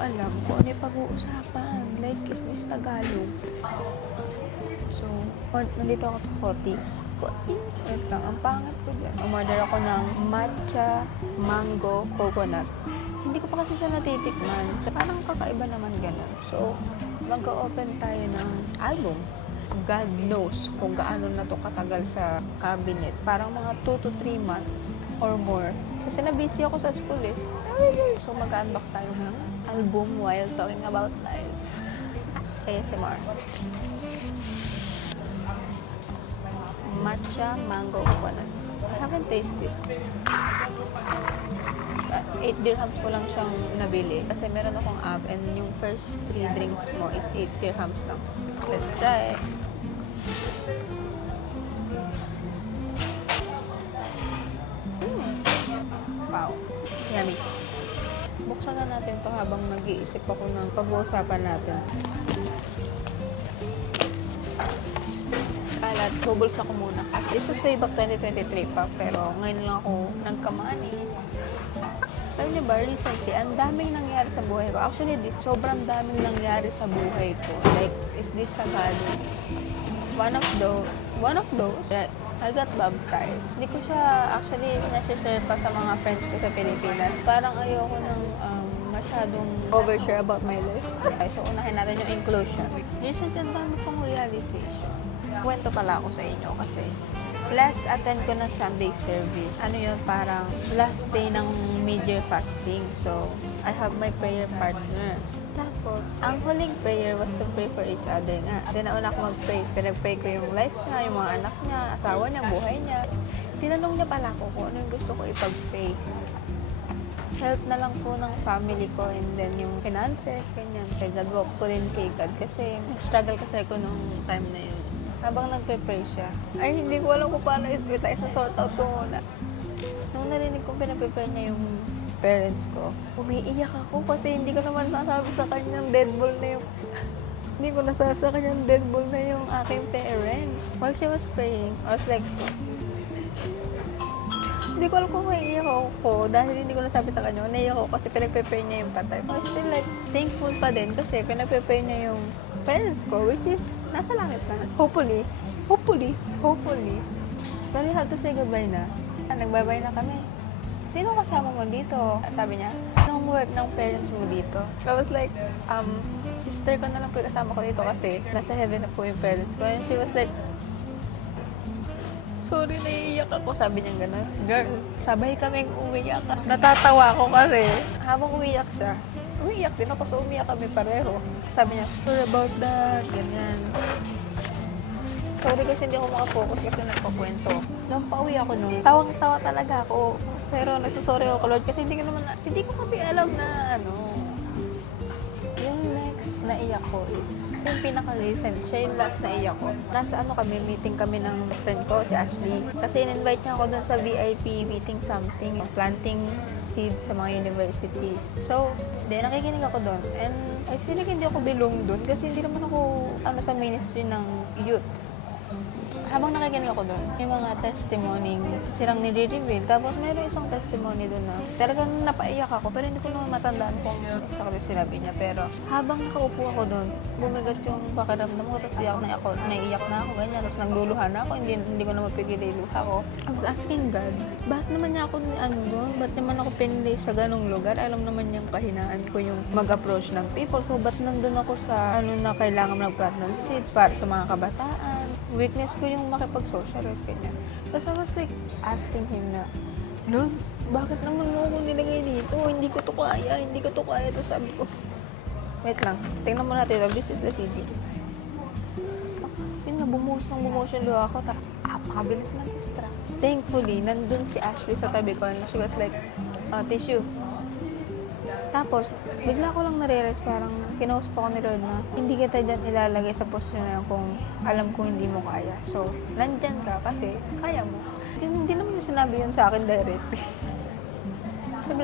alam kung ano yung pag-uusapan. Like, is this Tagalog? So, nandito ako sa Koti. Wait lang, ang pangit ko dyan. Umorder ako ng matcha, mango, coconut. Hindi ko pa kasi siya natitikman. Parang kakaiba naman ganun. So, mag-open tayo ng album. God knows kung gaano na to katagal sa cabinet. Parang mga 2 to 3 months or more. Kasi na-busy ako sa school eh. So, mag-unbox tayo ng album while talking about life. ASMR. Matcha, mango, coconut. I haven't tasted this. 8 dirhams ko lang siyang nabili. Kasi meron akong app and yung first 3 drinks mo is 8 dirhams lang. Let's try. Wow. Yummy. Buksan na natin to habang nag-iisip ako ng pag-uusapan natin. Alat, bubbles ako muna. This was way back 2023 pa, pero ngayon lang ako nagkamani. Alam niyo ba, recently, ang daming nangyari sa buhay ko. Actually, sobrang daming nangyari sa buhay ko. Like, is this Tagalog? One of those that I got baptized. Hindi ko siya actually nasi-share pa sa mga friends ko sa Pilipinas. Parang ayoko nang masyadong overshare about my life. Okay, so unahin natin yung inclusion. Recently, ang dami pang realization. Kwento pala ako sa inyo kasi last attend ko ng Sunday service. Ano yun, parang last day ng mid-year fasting. So, I have my prayer partner. Tapos, ang huling prayer was to pray for each other nga. Then, nauna ako mag-pray. Pinag-pray ko yung life niya, yung mga anak niya, asawa niya, buhay niya. Tinanong niya pala ako kung ano yung gusto ko ipag-pray. Help na lang po ng family ko and then yung finances, ganyan. Kay God, walk ko din kay God kasi nag-struggle kasi ako nung time na yun. Habang nagpe-pray siya, ay hindi ko alam kung paano tayo sa sort out ko muna. Nung narinig kong pinapipray niya yung parents ko, umiiyak ako kasi hindi ko naman nasabi sa kanyang deadball na yung hindi ko nasabi sa kanyang deadball na yung aking parents. While she was praying, I was like, hindi ko alam kung maiiyak ako dahil hindi ko nasabi sa kanya. Naiiyak ako kasi pinagpe-pray niya yung patay. I still like thankful pa din kasi pinagpe-pray niya yung parents ko, which is nasa langit na. Hopefully. But we have to say goodbye na. Nagbabay na kami. Sino kasama mo dito? Sabi niya, anong work ng parents mo dito? I was like, sister ko na lang po yung kasama ko dito kasi nasa heaven na po yung parents ko. And she was like, sorry, naiiyak ako. Sabi niya gano'n. Girl, sabay kaming umiyak. Natatawa ako kasi habang umiyak siya, umiyak din ako. So, umiyak kami pareho. Sabi niya, sorry about that. Ganyan. Sorry kasi hindi ako makapokus kasi nagpakwento. Nung pauwi ako nun, tawang-tawa talaga ako. Pero nagsasorry ako, Lord, kasi hindi ko kasi alam na Yung next na iyak ko is yung pinaka-recent, siya yung last na iyak ko. Nasa meeting kami ng friend ko, si Ashley. Kasi in-invite niya ako dun sa VIP meeting something, planting seeds sa mga university. So, nakikinig ako dun. And I feel like hindi ako belong dun kasi hindi naman ako sa ministry ng youth. Habang nakikinig ako doon, yung mga testimony silang nire-reveal. Tapos mayroon isang testimony doon na talagang napaiyak ako pero hindi ko naman matandaan kung sakali sinabi niya. Pero habang nakaupo ako doon, bumigat yung pakiramdam ko. Tapos naiiyak na ako, ganyan. Tapos nagluluha na ako, hindi ko na mapigil yung luha ko. I was asking God, bakit naman niya ako doon? Ba't naman ako pinili sa ganong lugar? Alam naman niyang kahinaan ko yung mag-approach ng people. So, ba't nandun ako sa na kailangan mag-plant ng seeds para sa mga kabataan? Weakness ko yung makipag-socialize, ganyan. Tapos I was like, asking him na, Lord, bakit naman mo ako nilagay dito? Hindi ko to kaya. Tapos sabi ko, wait lang, tingnan mo natin, this is the CD. Yun na, bumuhos yung luha ko. Apakabilis mag-distract. Thankfully, nandun si Ashley sa tabi ko, and she was like, tissue. Tapos, bigla ko lang na-realize, parang kinausap ako ni Lord na hindi kita dyan ilalagay sa posisyon na yun kung alam kong hindi mo kaya. So, nandyan ka kasi kaya mo. Hindi naman niya sinabi yun sa akin directly.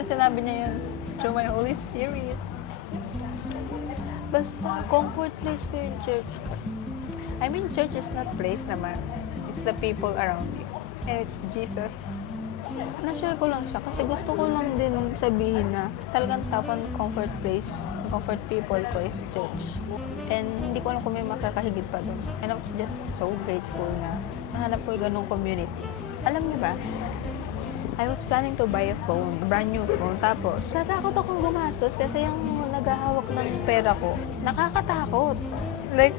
Sinabi niya yun through my Holy Spirit. Basta, comfort place ko yung church. I mean, church is not place naman. It's the people around you. And it's Jesus. Na-share ko lang siya kasi gusto ko lang din sabihin na talagang top on comfort place, comfort people ko is church. And hindi ko alam kung may makakahigit pa doon. And I was just so grateful na nahanap ko yung ganong community. Alam niyo ba, I was planning to buy a phone, a brand new phone. Tapos, tatakot akong gumastos kasi yung naghahawak ng pera ko, nakakatakot. Like,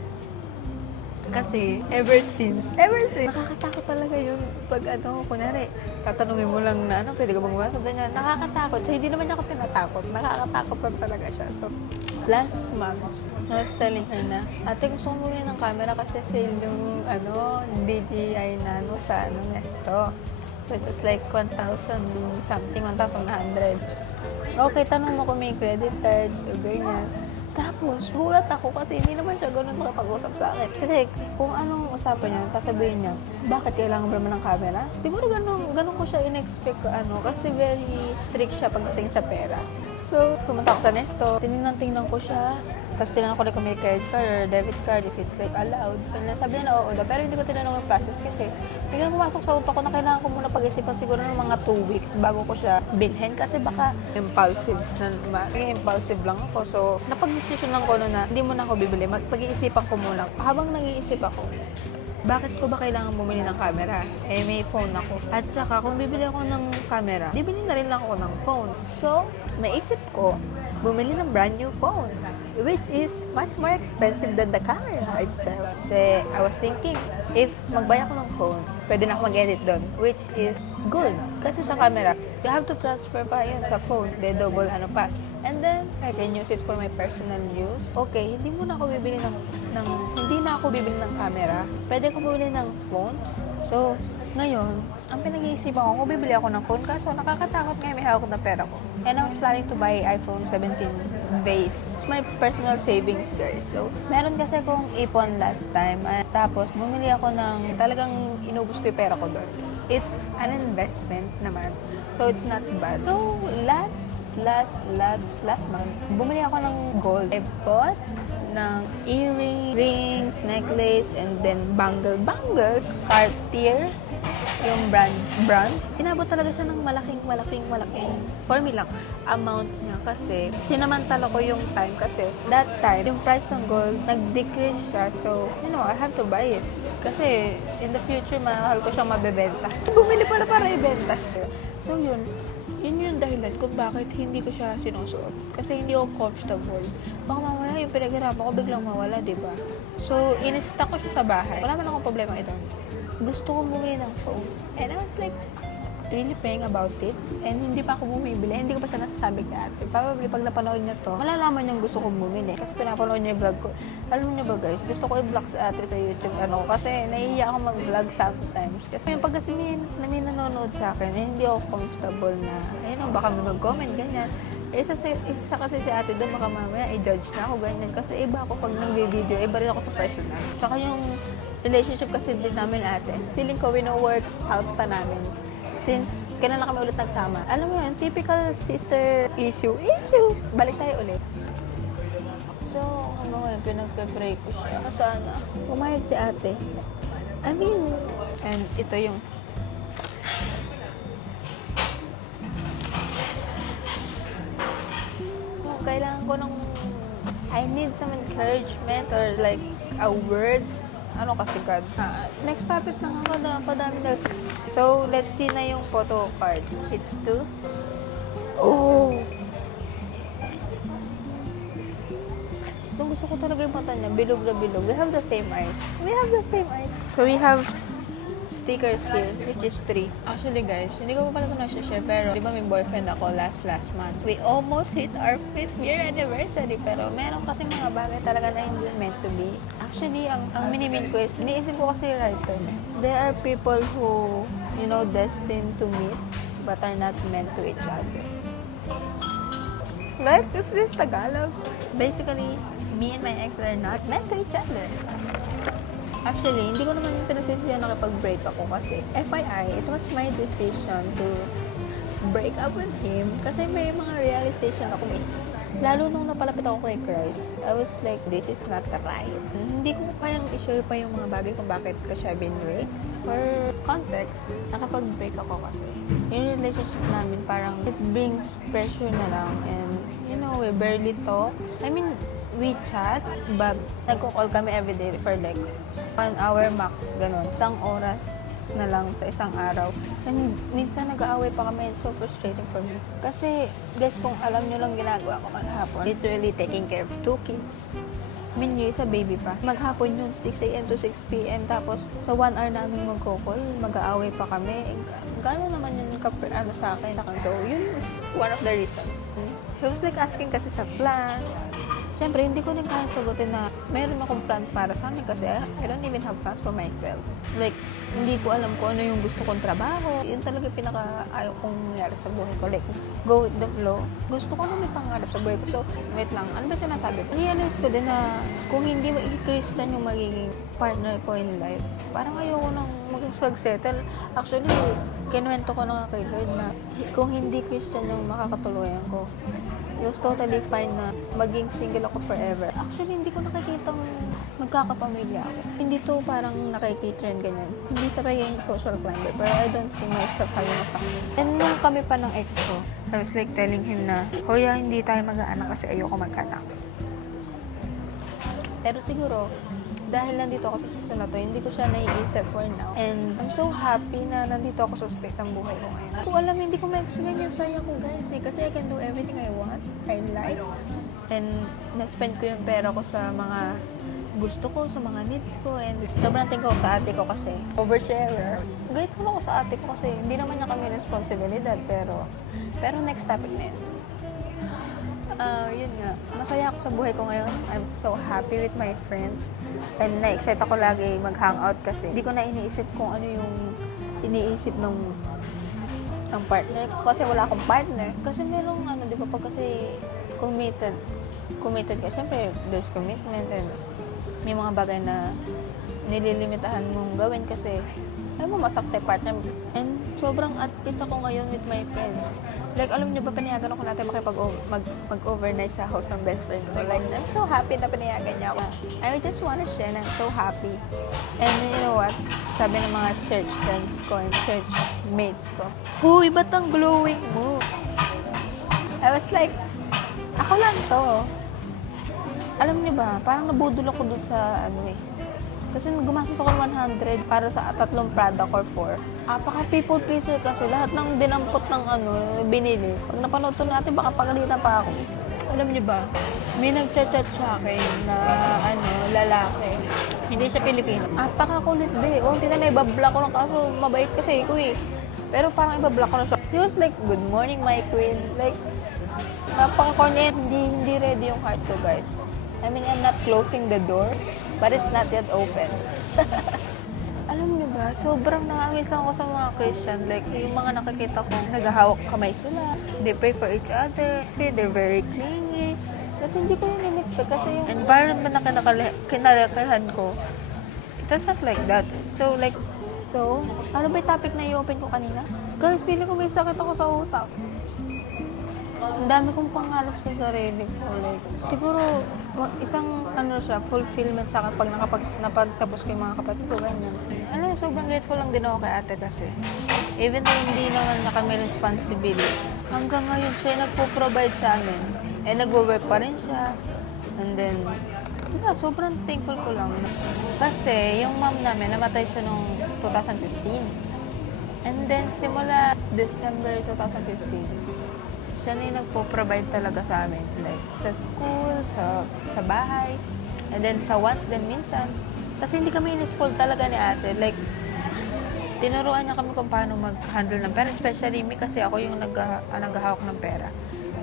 kasi, ever since, nakakatakot talaga yun. Pag kunyari, tatanungin mo lang na, pwede ka bang gumastos? Ganyan, nakakatakot. So, hindi naman ako tinatakot. Nakakatakot pa talaga siya. So, last month, I was telling her na, ate, gusto ko muli ng camera kasi sale yung, DJI Nano sa, Nesto. So, it was like 1,000 something, 1,100. Okay, tanong mo kung may credit card, o ganyan. Tapos, gulat ako kasi hindi naman siya ganun makapag-usap sa akin. Kasi kung anong usapan niya, sasabihin niya, bakit kailangan ba ng camera? Siguro ganun ko siya in-expect ko, kasi very strict siya pagdating sa pera. So, pumunta ako sa Nesto, tingnan ko siya. Tapos tinanong ko rin kung may credit card or debit card if it's like allowed. Sabi niya na oo daw, pero hindi ko tinanong yung process kasi biglang pumasok sa utak ko na kailangan ko muna pag-isipan siguro ng mga 2 weeks bago ko siya bilhin kasi baka impulsive lang ako. So, napag-decision lang ko na hindi mo na ako bibili. Pag-iisipan ko muna. Habang nag-iisip ako, bakit ko ba kailangan bumili ng camera? May phone ako. At saka, kung bibili ako ng camera, bibili na rin lang ako ng phone. So, naisip ko, bumili ng brand new phone, which is much more expensive than the camera itself. Kasi I was thinking, if magbuy ako ng phone, pwede na ako mag-edit doon, which is good. Kasi sa camera, you have to transfer pa yun sa phone. Double pa. And then, I can use it for my personal use. Okay, hindi na ako bibili ng camera. Pwede ko bumili ng phone. So, ngayon, ang pinag-iisipan ko, kung bibili ako ng phone, kaso nakakatakot ngayon may hawak na pera ko. And I was planning to buy iPhone 17 base. It's my personal savings, guys. So, meron kasi akong ipon last time. Tapos, bumili ako ng talagang inubos ko yung pera ko doon. It's an investment naman. So, it's not bad. So, last month, bumili ako ng gold. I bought ng earrings, necklace, and then bangle, Cartier, yung brand. Inabot talaga siya ng malaking, for me lang, amount niya kasi sinamantala ko yung time kasi that time, yung price ng gold, nag-decrease siya. So, I have to buy it. Kasi in the future, mahal ko siyang mabebenta. Bumili pala para ibenta. So, yun yung dahilan kung bakit hindi ko siya sinusuot. Kasi hindi ako comfortable. Baka mamaya yung pinaghirapan ko biglang mawala, diba? So, in-stock ko siya sa bahay. Wala man akong problema ito. Gusto kong bumili ng phone. And I was like, really praying about it. And hindi pa ako bumibili. Hindi ko pa siya nasasabi kay ate. Probably pag napanood niya to, malalaman niyang gusto kong bumili. Kasi pinapanood niya yung vlog ko. Alam niyo ba guys, gusto ko i-vlog sa ate sa YouTube. Kasi nahihiya ako mag-vlog sometimes. Kasi yung pag kasi may nanonood sa akin, hindi ako comfortable na, baka may mag-comment, ganyan. Isa kasi si ate doon, baka mamaya i-judge na ako, ganyan. Kasi iba ako pag nag-video, iba rin ako sa personal. Tsaka yung relationship kasi din namin ate, feeling ko wino-work out pa namin. Since kailan na kami ulit nagsama. Alam mo yun, typical sister issue. Balik tayo ulit. So, hanggang ngayon, pinagpe-pray ko siya. Sana, umayag si ate. And ito yung kailangan ko I need some encouragement or like a word. Kasi God. Next topic na ako dami daw. So, let's see na yung photo card. It's 2. Oh! Gusto ko talaga yung mata niya. Bilog na bilog. We have the same eyes. So, we have stickers here, which is 3. Actually, guys, hindi ko pa pala ito na-share, pero di ba may boyfriend ako last month. We almost hit our 5th year anniversary, pero meron kasi mga bagay talaga na hindi meant to be. Actually, ang minimin ko is, iniisip ko kasi right term. There are people who, destined to meet, but are not meant to each other. Right? Is this Tagalog? Basically, me and my ex are not meant to each other. Actually, hindi ko naman pinagsisiyan nakipag-break ako kasi FYI, it was my decision to break up with him kasi may mga realization ako eh. Lalo nung napalapit ako kay Christ, I was like, this is not right. Hindi ko kayang i-share pa yung mga bagay kung bakit ko siya binrake. For context, nakapag-break ako kasi. Yung relationship namin parang it brings pressure na lang and you know, we barely talk. I mean, we chat, but nagko-call kami everyday for like 1 hour max, ganun. Isang oras na lang sa isang araw. And minsan nag-aaway pa kami. It's so frustrating for me. Kasi, guys, kung alam nyo lang ginagawa ko maghapon, literally taking care of 2 kids. I mean, yung isa baby pa. Maghapon yun, 6 a.m. to 6 p.m. Tapos, sa 1 hour namin mag-call, mag-aaway pa kami. Gano'n naman yun sa akin. So, yun is one of the reasons. He was like asking kasi sa plans. Siyempre, hindi ko rin kaya sagutin na mayroon akong plan para sa amin kasi I don't even have plans for myself. Like, hindi ko alam kung ano yung gusto kong trabaho. Yun talaga pinaka-ayaw kong nangyari sa buhay ko. Like, go with the flow. Gusto ko na may pangarap sa buhay ko. So, wait lang. Ano ba sinasabi ko? Realize ko din na kung hindi Christian yung magiging partner ko in life, parang ayoko nang mag-settle. Actually, kinuwento ko na nga kay Lord na kung hindi Christian yung makakatuluyan ko, it was totally fine na maging single ako forever. Actually, hindi ko nakikitang magkakapamilya ako. Hindi to parang nakikita-trend ganyan. Hindi sa pagiging social climber, pero I don't see myself having a family. And nung kami pa ng ex ko, I was like telling him na, Hoya, hindi tayo mag-aanak kasi ayoko mag-anak. Pero siguro, dahil nandito ako sa sitwasyon na to, hindi ko siya naiisip for now. And I'm so happy na nandito ako sa state ng buhay ko ngayon. Kung alam, hindi ko ma-explain yung saya ko, guys. Kasi I can do everything I want, I like. And na-spend ko yung pera ko sa mga gusto ko, sa mga needs ko. And sobrang tingin ko sa ate ko kasi oversharer. Grateful ako sa ate ko kasi hindi naman niya kami responsibilidad. Pero next topic na yun. Yun nga, masaya ako sa buhay ko ngayon. I'm so happy with my friends. And na-excite ako lagi mag-hangout kasi hindi ko na iniisip kung ano yung iniisip ng partner ko. Kasi wala akong partner. Kasi merong di ba, pag kasi committed ka, syempre there's commitment and may mga bagay na nililimitahan mong gawin kasi ay mo masakte partner. And sobrang at peace ako ngayon with my friends. Like, alam niyo ba, pinayagan ako natin mag-overnight sa house ng best friend ko. Like, I'm so happy na pinayagan niya ako. I just wanna share na I'm so happy. And you know what? Sabi ng mga church friends ko and church mates ko, Huy, ba't ang glowing mo? I was like, ako lang to. Alam niyo ba, parang nabudol ako dun sa kasi gumastos ako ng 100 para sa 3 product or 4. Apaka people pleaser kasi lahat ng dinampot ng binili. Pag napanood to natin, baka pagalitan pa ako. Alam niyo ba, may nagchat-chat sa akin na lalaki. Hindi siya Pilipino. Apaka-kulit be. Unti na ibablock ko lang kaso mabait kasi ko eh. Pero parang ibablock ko na siya. He was like, good morning my queen. Like, napaka-cornet. Hindi ready yung heart ko, guys. I mean, I'm not closing the door, but it's not yet open. Alam niyo ba, sobrang nakamiss ako sa mga Christian. Like, yung mga nakikita ko, naghahawak kamay sila. They pray for each other. They're very clingy. Kasi hindi ko yun in-expect. Kasi yung environment na kinalakahan ko, it was not like that. So, ano ba yung topic na i-open ko kanina? Guys, feeling ko may sakit ako sa utak. Ang dami kong pangarap sa sarili ko. Like, siguro, isang siya, fulfillment sa akin pag napagtapos ko yung mga kapatid ko, ganyan. Sobrang grateful lang din ako kay ate kasi. Even though hindi naman na kami responsibility, hanggang ngayon siya nagpo-provide sa amin. Nagwo-work pa rin siya. And then, sobrang thankful ko lang. Kasi, yung mom namin, namatay siya noong 2015. And then, simula December 2015, siya na yung nagpo-provide talaga sa amin. Like, sa school, sa bahay, and then sa once, then minsan. Kasi hindi kami in-spoil talaga ni ate. Like, tinuruan niya kami kung paano mag-handle ng pera. Especially me kasi ako yung naghahawak ng pera.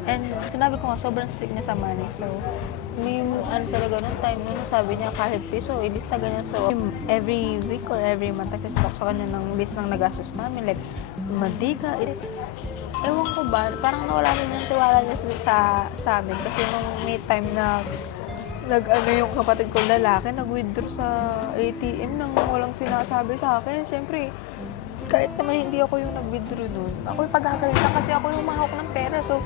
And sinabi ko nga, sobrang strict niya sa money. So, may talaga nung time sabi niya kahit piso, ilista ganyan. So, every week or every month, nagsistock sa kanya ng list ng nagastos namin. Like, mantika, ewan ko ba, parang nawala rin yung tiwala niya sa amin. Kasi nung may time na yung kapatid kong lalaki, nag-withdraw sa ATM nang walang sinasabi sa akin. Siyempre, kahit naman hindi ako yung nag-withdraw nun, ako yung pagagalitan kasi ako yung mahawak ng pera. So,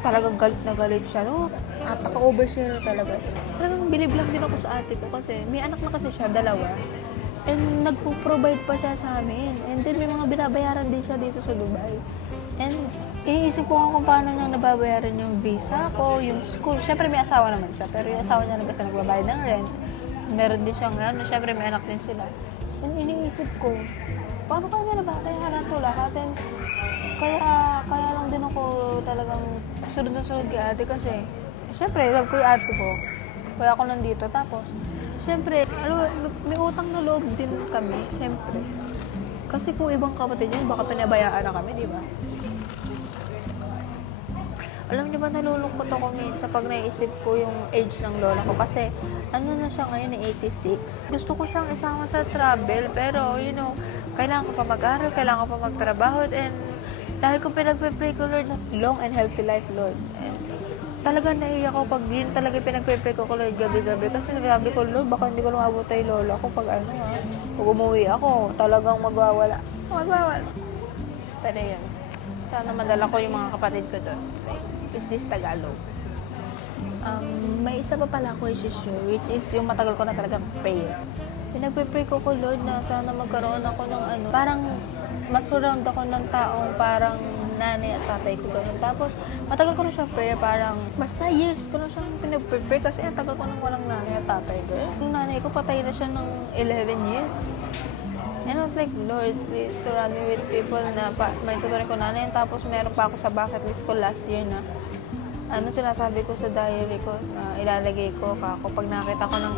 talagang galit na galit siya. No? Napaka-overshare talaga. Talagang bilib lang din ako sa ate ko kasi may anak na kasi siya, 2. And nagpo-provide pa siya sa amin. And then may mga binabayaran din siya dito sa Dubai. And iniisip ko kung paano niya nababayaran yung visa ko, yung school. Siyempre may asawa naman siya, pero yung asawa niya lang kasi nagbabayad ng rent. Meron din siyang ano, siyempre may anak din sila. And iniisip ko, paano kaya nababayaran to lahat? And kaya lang din ako talagang sunod na sunod kay ate kasi siyempre, love ko yung ate ko. Kaya ako nandito. Tapos, siyempre, may utang na loob din kami, siyempre. Kasi kung ibang kapatid niya, baka pinabayaan na kami, di ba? Alam niyo ba, nalulungkot ako ngayon sa pag naisip ko yung age ng lola ko. Kasi, ano na siya ngayon, 86. Gusto ko siyang isama sa travel, pero, kailangan ko pa mag-aral, kailangan ko pa magtrabaho, and dahil ko pinagpe-pray ko, Lord, long and healthy life, Lord. And talaga naiyak ko pag yun talaga pinagpe-pray ko, Lord, gabi-gabi. Kasi sabi ko, Lord, baka hindi ko lumabot tayo lola ko pag pag umuwi ako, talagang magwawala. Pero yun, sana madala ko yung mga kapatid ko doon. Is this Tagalog? May isa pa pala ako i-share, which is yung matagal ko na talagang prayer. Pinagpe-pray ko, Lord, na sana magkaroon ako ng parang masurround ako ng taong parang nanay at tatay ko ganun. Tapos, matagal ko na siya prayer, parang basta years ko na siyang pinag-pray kasi ang tagal ko nang walang nanay at tatay ko. Yung nanay ko, patay na siya ng 11 years. And I was like, Lord, please surround me with people na may tuturin ko nanay. Tapos, meron pa ako sa bucket list ko last year na sinasabi ko sa diary ko na ilalagay ko kapag nakita ko ng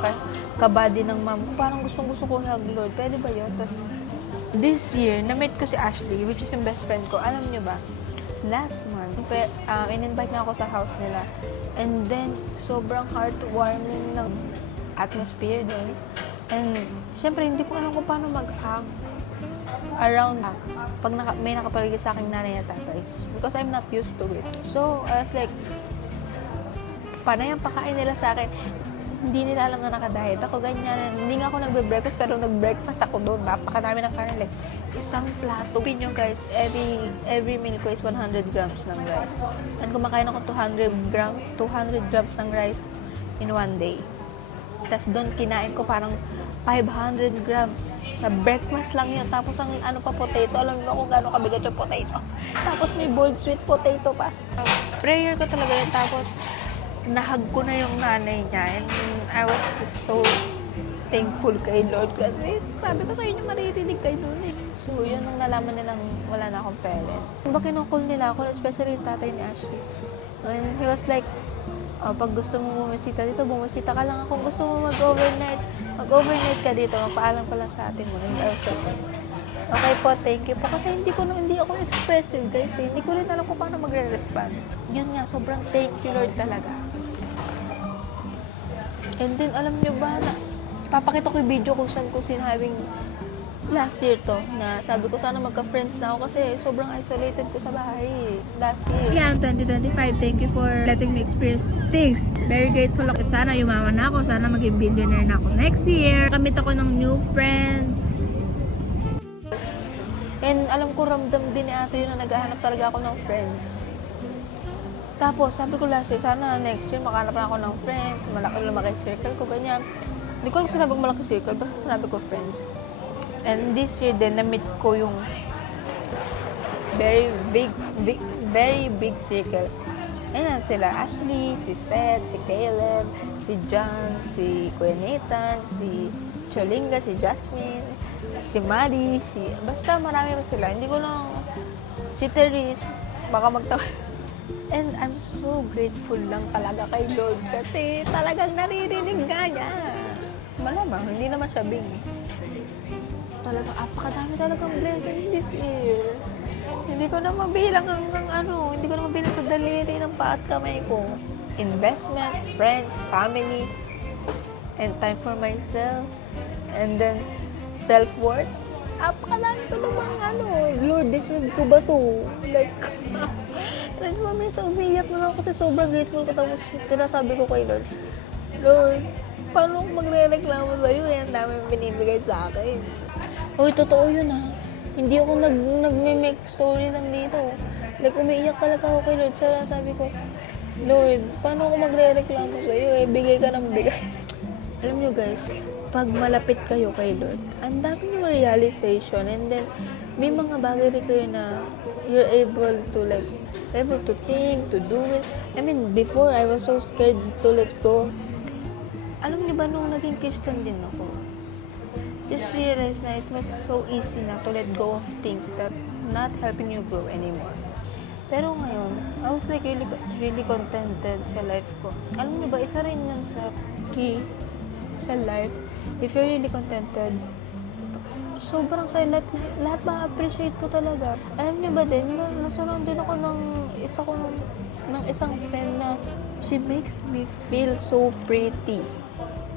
kabady ng mom ko, parang gustong-gusto ko hug, Lord. Pwede ba yun? Tapos, this year, na-meet ko si Ashley, which is yung best friend ko. Alam niyo ba, last month, in-invite niya ako sa house nila. And then, sobrang heartwarming ng atmosphere din. And, syempre, hindi ko alam kung paano mag-hug around pag may nakapaligid sa aking nanay at tatay. Because I'm not used to it. So, I was like, panay ang pakain nila sa akin. Hindi nila alam na nakadiet ako, ganyan. Hindi nga ako nagbe-breakfast, pero nag-breakfast ako doon. Napakadami ng kanin. Like, isang plato. Pin nyo guys, every meal ko is 100 grams ng rice. And kumakain ako 200 grams ng rice in one day. Tapos doon kinain ko parang 500 grams. Sa breakfast lang yun. Tapos ang potato. Alam mo kung gaano kabigat yung potato. Tapos may boiled sweet potato pa. Prayer ko talaga yun. Tapos, nahag ko na yung nanay niya, and I was so thankful kay Lord kasi sabi ko sa inyo maririnig kayo noon eh. So yun nung nalaman nilang wala na akong parents. Diba kinukul nila ako, especially yung tatay ni Ashley. And he was like, pag gusto mo bumisita dito, bumisita ka lang. Kung gusto mo mag-overnight ka dito, magpaalam ka lang sa atin mo. And I was like, okay po, thank you po. Kasi hindi ako expressive guys eh. Hindi ko rin alam kung paano magre-respond. Yun nga, sobrang thank you Lord talaga. And then, alam nyo ba na, papakita ko yung video ko saan ko sinabing last year to, na sabi ko sana magka-friends na ako kasi sobrang isolated ko sa bahay last year. Yeah, 2025, thank you for letting me experience things. Very grateful ako. Sana yumaman na ako, sana maging billionaire na ako next year. Kamit ako ng new friends. And alam ko ramdam din ni ate yun na naghahanap talaga ako ng friends. Tapos, sabi ko last year, sana next year makahanap na ako ng friends, lumaki circle ko, ganyan. Hindi ko alam sinabing malaki circle, basta sinabi ko friends. And this year din, na-meet ko yung very big circle. Ayun sila, Ashley, si Seth, si Caleb, si John, si Kuya Nathan, si Cholinga, si Jasmine, si Maddie, basta marami pa sila. Hindi ko lang, si Therese, baka magtawa. And I'm so grateful lang talaga kay Lord kasi talagang naririnig nga niya. Malamang, hindi naman siya big. Talagang, apakadami talagang blessing this year. Hindi ko na mabilang hindi ko na mabilang sa daliri ng paa at kamay ko. Investment, friends, family, and time for myself. And then, self-worth. Apakadami ko namang Lord, deserve ko ba to? Like, minsan umiyak na lang kasi sobrang grateful ko. Tapos sinasabi ko kay Lord, Lord, paano kung magre-reklamo sa'yo? Ang dami binibigay sa akin. Uy, totoo yun Hindi ako nag-make story ng dito. Like, umiiyak talaga ako kay Lord. Sabi ko, Lord, paano ako magre-reklamo sa'yo eh? Bigay ka ng bigay. Alam nyo guys, pag malapit kayo kay Lord, ang dami nyo realization, and then may mga bagay rin kayo na you're able to think, to do it. I mean, before I was so scared to let go. Alam niyo ba nung naging Christian din ako, just realize na it was so easy na to let go of things that not helping you grow anymore. Pero ngayon, I was like really contented sa life ko. Alam niyo ba, isa rin yan sa key sa life. If you're really contented, sobrang saya. Lahat ma-appreciate ko talaga. Alam niyo ba din, nasurround din ako ng isang friend na she makes me feel so pretty.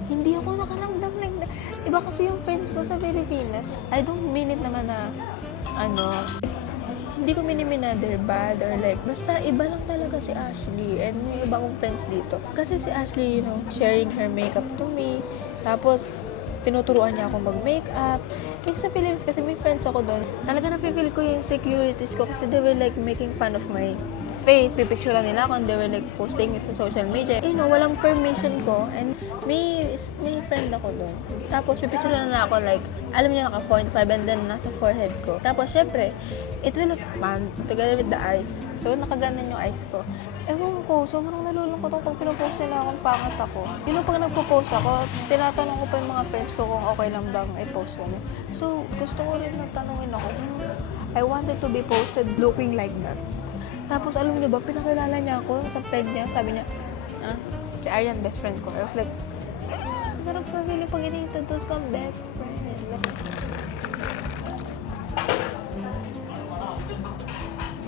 Hindi ako nakaramdam like that. Iba kasi yung friends ko sa Pilipinas. I don't mean it naman na, hindi ko miniminader bad or like, basta iba lang talaga si Ashley and may iba kong friends dito. Kasi si Ashley, sharing her makeup to me. Tapos, tinuturuan niya ako mag-makeup. Like sa Philippines, kasi may friends ako doon. Talaga napipil ko yung insecurities ko kasi they were like making fun of my face. Pipicture lang nila ako and they were like posting it sa social media. Walang permission ko and may friend ako doon. Tapos pipicture lang nila ako like, alam niya naka 0.5 and then nasa forehead ko. Tapos syempre, it will expand together with the eyes. So nakaganan yung eyes ko. Ewan ko, sobrang nalulungkot ako pag pinopost nila akong pangat ako. Pag nagpo-post ako, tinatanong ko pa yung mga friends ko kung okay lang bang i-post ko. So, gusto ko rin na tanungin ako. I wanted to be posted looking like that. Tapos, alam niyo ba, pinakilala niya ako sa friend niya. Sabi niya, si Arian, best friend ko. I was like, sarap ka feeling pag ini-introduce kang best friend.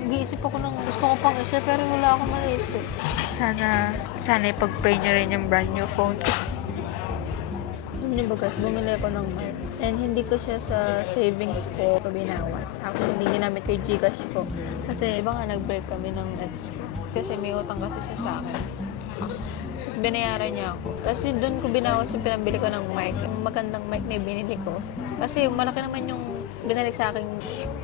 Nag-iisip ako ng gusto ko pang i-share pero wala akong maisip. Sana ipag-pray niyo rin yung brand new phone ko. Alam niyo ba guys, bumili ako ng mic. And hindi ko siya sa savings ko binawas. Actually, hindi ginamit ko yung Gcash ko. Kasi iba nga nag-break kami ng ex ko. Kasi may utang kasi siya sa akin. Tapos binayaran niya ako. Kasi doon ko binawas yung pinambili ko ng mic. Yung magandang mic na binili ko. Kasi malaki naman yung binalik sa akin.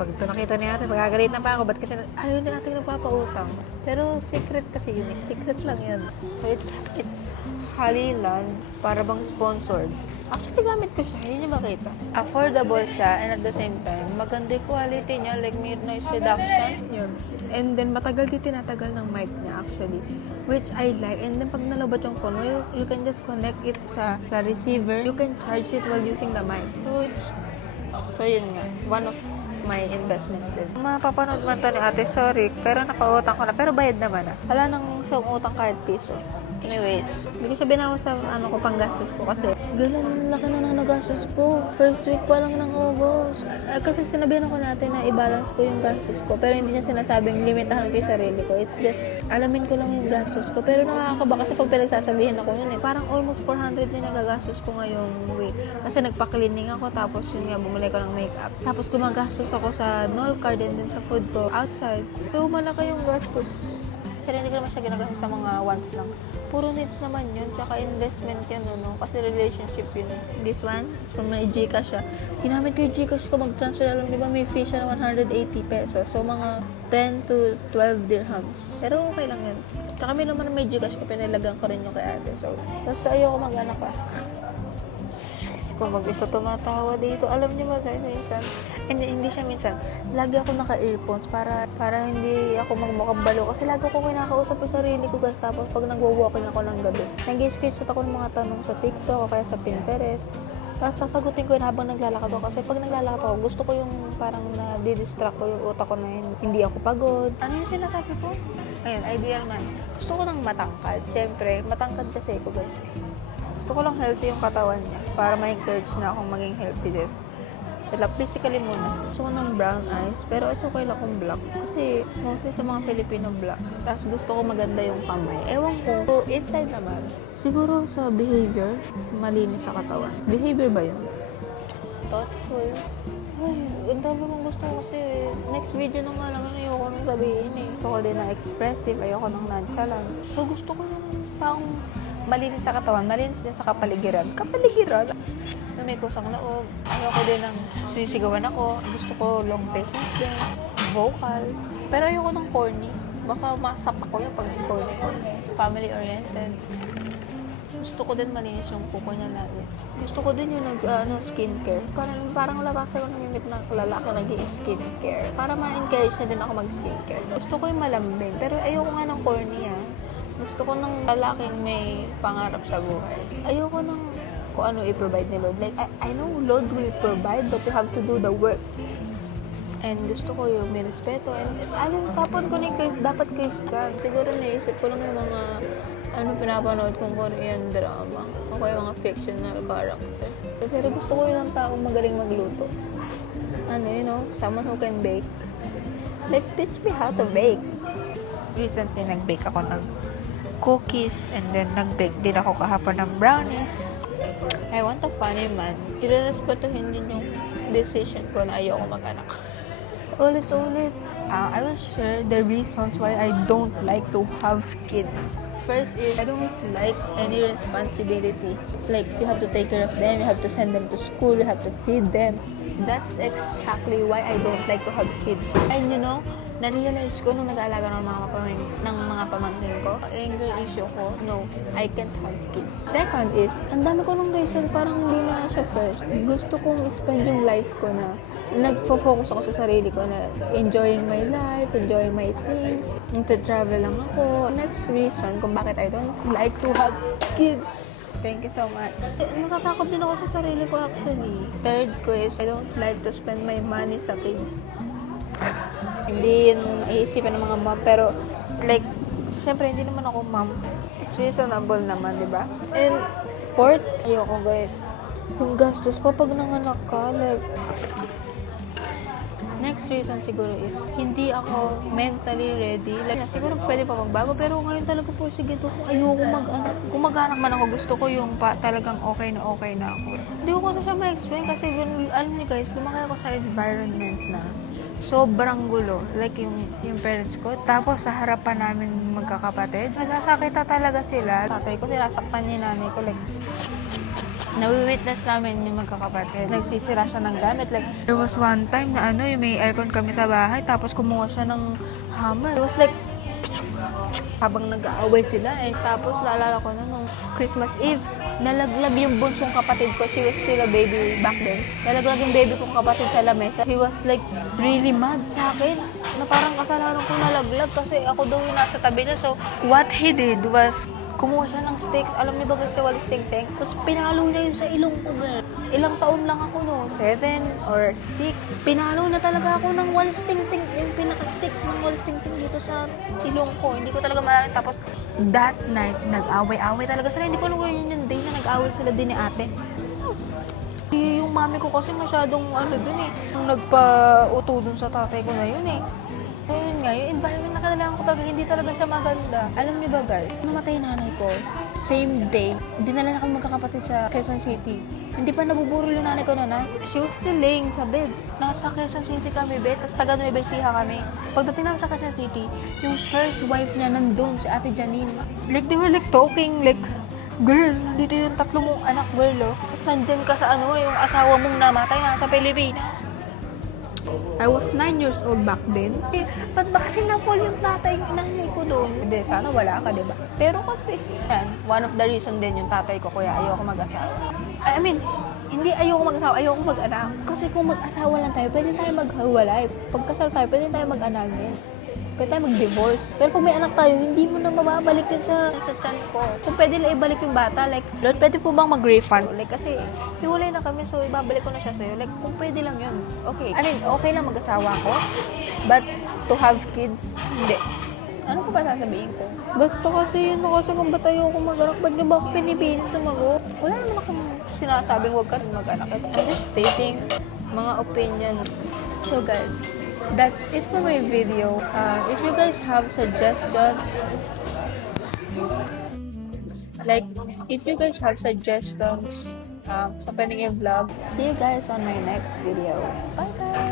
Pag ito nakita niya natin, magagalit na pa ako. Ba't kasi ayaw na natin nagpapautang. Pero secret kasi yun. Secret lang yan. So it's Haliland. Para bang sponsored. Actually, gamit ko siya. Hindi niyo makita. Affordable siya and at the same time, maganda yung quality niya. Like, may noise reduction. Yun. And then, matagal din tinatagal ng mic niya actually. Which I like. And then, pag nalobot yung phone, you can just connect it sa receiver. You can charge it while using the mic. So, yun nga. One of my investment din. Mapapanood man to ni ate, sorry. Pero nakautang ko na. Pero bayad naman ah. Wala nang siyang utang kahit piso. Anyways, hindi ko siya binawas sa panggastos ko kasi ganun laki na nagastos ko. First week pa lang ng August. Kasi sinabihan ako natin na i-balance ko yung gastos ko. Pero hindi niya sinasabing limitahan ko yung sarili ko. It's just, alamin ko lang yung gastos ko. Pero nakakaba kasi pag pinagsasabihin ako yun parang almost 400 din nagagastos ko ngayong week. Kasi nagpa-cleaning ako tapos yun nga, bumili ko ng makeup. Tapos gumagastos ako sa Nol card and din sa food ko outside. So, malaki yung gastos ko. Pero hindi ko naman siya ginagastos sa mga wants lang. Puro needs naman yun, tsaka investment yun, kasi relationship yun. This one, is from my Gcash siya. Ginamit ko yung Gcash ko mag-transfer, alam di ba may fee siya na 180 pesos. So, mga 10 to 12 dirhams. Pero okay lang yun. Tsaka may naman may Gcash ko, pinalagan ko rin yung kay ate. So, basta ayoko mag-anak pa. Ko mag-isa tumatawa dito. Alam niyo ba guys, minsan, hindi siya minsan, lagi ako naka-earphones para hindi ako magmakabalo. Kasi lagi ako kinakausap yung sarili ko guys. Tapos pag nagwo-walking ako ng gabi, nag-screenshot ako ng mga tanong sa TikTok o kaya sa Pinterest. Tapos sasagutin ko yun habang naglalakad ako. Kasi pag naglalakad ako, gusto ko yung parang na-distract ko yung utak ko na yun. Hindi ako pagod. Ano yung sinasabi ko? Ayun, ideal man. Gusto ko ng matangkad. Siyempre, matangkad kasi ako guys. Gusto ko lang healthy yung katawan niya para ma-encourage na akong maging healthy din. But physically muna. Gusto ko ng brown eyes, pero it's okay lang kung black. Kasi mostly sa mga Filipino black. Tapos gusto ko maganda yung kamay. Ewan ko. So, inside naman, siguro sa behavior, malinis sa katawan. Behavior ba yun? Thoughtful. Ay, ang dami kong gusto kasi next video na nga lang ayoko nang sabihin eh. Gusto ko din na expressive, ayoko nang nonchalant. So gusto ko yung taong malinis sa katawan, malinis din sa kapaligiran. Kapaligiran? na may kusang loob. Ayoko din ng sisigawan ako. Gusto ko long patience din, vocal. Pero ayoko ng corny. Baka masap ako yung pag corny ko. Family-oriented. Gusto ko din malinis yung kuko niya lalo. Gusto ko din yung skincare. Parang wala pa ako namimit na lalaki nag-skincare. Para ma-encourage na din ako mag-skincare. Gusto ko yung malambing. Pero ayoko nga ng corny Gusto ko ng lalaking may pangarap sa buhay. Ayoko ng kung ano i-provide ni Lord. Like, I know Lord will provide, but you have to do the work. And gusto ko yung may respeto. And tapon ko ni Chris, dapat Christian. Siguro naisip ko lang yung mga pinapanood kong Korean drama. O kaya mga fictional character. Pero gusto ko yung taong magaling magluto. Someone who can bake. Like, teach me how to bake. Recently, nag-bake ako ng cookies and then nag-bake din ako kahapon ng brownies. I want a funny man. I-respetuhin din yung decision ko na ayoko mag-anak. Ulit-ulit. I will share the reasons why I don't like to have kids. First is, I don't like any responsibility. Like, you have to take care of them, you have to send them to school, you have to feed them. That's exactly why I don't like to have kids. And na-realize ko nung nag-aalaga ng mga pamangkin ko, anger issue ko, no, I can't have kids. Second is, ang dami ko nung reason, parang hindi na siya first. Gusto kong spend yung life ko na nagfo-focus ako sa sarili ko na enjoying my life, enjoying my things, nagta-travel lang ako. Next reason kung bakit I don't like to have kids. Thank you so much. Natatakot din ako sa sarili ko actually. Third ko is, I don't like to spend my money sa kids. Hindi yun iisipan ng mga mom, pero like, syempre hindi naman ako mom. It's reasonable naman, di ba? And fourth, ayoko guys, yung gastos pa pag nanganak ka, like, next reason siguro is, hindi ako mentally ready. Like, siguro pwede pa magbago, pero ngayon talaga po, sige to, ayoko mag-anak. Kung mag-anak man ako, gusto ko yung talagang okay na ako. Hindi ko kasi siya ma-explain kasi, alam niyo guys, lumaki ako sa environment na sobrang gulo. Like, yung parents ko. Tapos, sa harapan namin magkakapatid, nagsasakita talaga sila. Tatay ko, sinasaktan niya nanay ko. Like, nawi-witness namin yung magkakapatid. Nagsisira siya ng gamit. Like, there was one time na yung may aircon kami sa bahay, tapos kumuha siya ng hammer. It was like, habang nag-aaway sila. And tapos, naalala ko na nung Christmas Eve, nalaglag yung bunsong kapatid ko. She was still a baby back then. Nalaglag yung baby kong kapatid sa lamesa. He was like, really mad sa akin. Na parang kasalanan ko nalaglag kasi ako daw yung nasa tabi niya. So, what he did was, kumuha siya ng steak. Alam niyo ba guys, yung walis ting-ting? Tapos pinalo niya yun sa ilong ko, girl. Ilang taon lang ako no? 7 or 6. Pinalo na talaga ako ng walis ting-ting. Yung pinaka-stick ng walis ting-ting dito sa ilong ko. Hindi ko talaga maalala. Tapos, that night, nag-away-away talaga sila. Hindi ko alam yun yung day na nag-away sila din ni ate. Yung mami ko kasi masyadong dun nagpa-uto dun sa tatay ko na yun Ayun nga, yung environment na kailangan ko talaga, hindi talaga siya maganda. Alam niyo ba guys, namatay nanay ko, same day, dinala na kami magkakapatid sa Quezon City. Hindi pa nabuburol yung nanay ko na. She was still laying sa bed. Nasa Quezon City kami, bed, tapos taga Nueva Ecija kami. Pagdating namin sa Quezon City, yung first wife niya nandun, si Ate Janine. Like, they were like talking, like, girl, nandito yung 3 mong anak, girl, Tapos nandyan ka sa yung asawa mong namatay nasa Pilipinas. I was 9 years old back then. Ba't ba kasi na-fall yung tatay ng nanay ko doon? Hindi, sana wala ka, diba? Pero kasi, one of the reason din yung tatay ko, kuya, ayoko mag-asawa. I mean, hindi ayoko mag-asawa, ayoko mag-anak. Kasi kung mag-asawa lang tayo, pwede tayo maghiwalay. Pagkasal tayo, pwede tayo mag-anak din. Pwede tayo mag-divorce. Pero pag may anak tayo, hindi mo na mababalik yun sa tiyan ko. Kung pwede lang ibalik yung bata, like, Lord, pwede po bang mag-refund? Like, kasi, hiwalay na kami, so ibabalik ko na siya sa'yo. Like, kung pwede lang yun. Okay. I mean, okay lang mag-asawa ko, but to have kids, hindi. Ano pa ba sasabihin ko? Basta kasi yun kasi kung ba't ayoko mag-anak, ba't niyo ba ako pinipilit sumagot? Wala naman akong sinasabing huwag ka rin mag-anak. I'm just stating mga opinion. So guys, that's it for my video. If you guys have suggestions, sa pwedeng i-vlog, see you guys on my next video. Bye guys!